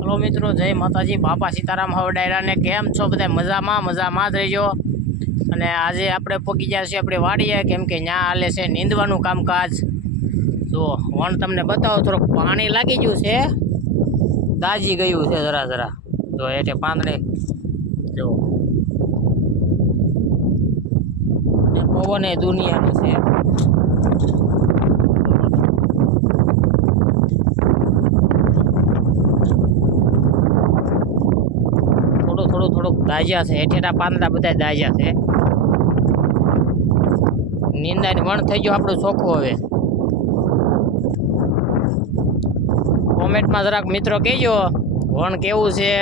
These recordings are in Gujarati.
હલો મિત્રો, જય માતાજી, બાપા સીતારામ હવડાયરા ને કેમ છો બધા? મજામાં જ રહેજો। અને આજે આપણે પહોંચી ગયા છીએ આપણે વાડીએ, કેમ કે ત્યાં હાલે છે નીંદવાનું કામકાજ। જો વણ તમને બતાવો, થોડુંક પાણી લાગી ગયું છે, દાજી ગયું છે જરા જો એટલે પાંદડે જો અને પવન એ દુનિયાનું છે। થોડુંક દાજ્યા છે, હેઠેટા પાંદડા બધા દાજ્યા છે। નીંદાની વણ થઈ ગયો આપણું ચોખ્ખું। હવે કોમેન્ટમાં જરાક મિત્રો કહેજો વણ કેવું છે,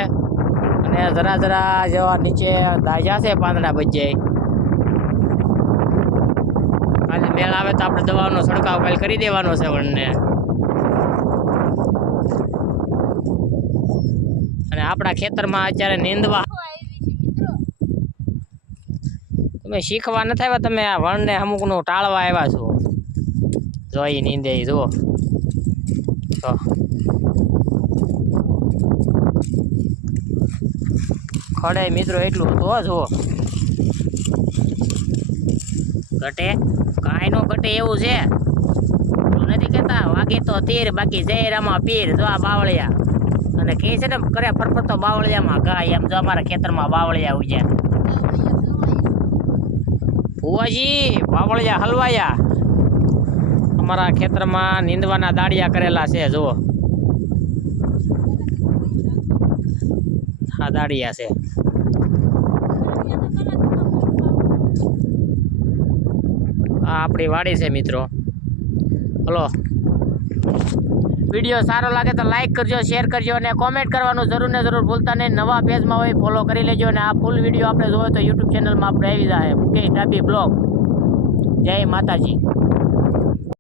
અને જરા જેવા નીચે દાજ્યા છે પાંદડા બચ્ચે। કાલે મેળ આવે તો આપણે દવાનો છંટકાવ કાલે કરી દેવાનો છે વણને। અને આપણા ખેતરમાં અત્યારે નીંદવા તમે શીખવા નથી આવ્યા, તમે આ વણને અમુકનું ટાળવા આવ્યા છો। જો એ નીંદે જુઓ તો ખડે મિત્રો એટલું તો જુઓ ઘટે કાંઈ નો ઘટે એવું છે। નથી કહેતા વાગી તો તીર બાકી જય રામા પીર। જો આ બાવળિયા અને કે છે ને કરે ફરફરતો બાવળિયામાં ગાય, એમ જો અમારા ખેતરમાં બાવળિયા ઉજ્યા। ભુવાજી બાવળિયા હલવાયા અમારા ખેતરમાં નીંદવાના દાડિયા કરેલા છે। જુઓ આ દાડિયા છે। આ આપણી વાડી છે મિત્રો। હલો, વિડીયો સારો લાગે તો લાઈક કરજો, શેર કરજો અને કોમેન્ટ કરવાનું જરૂર ને જરૂર ભૂલતા નહીં। નવા પેજમાં હોય ફોલો કરી લેજો, અને આ ફૂલ વિડીયો આપણે જોયો તો યુટ્યુબ ચેનલમાં આપણે આવી જાય મુકેશ ડાબી બ્લોગ। જય માતાજી।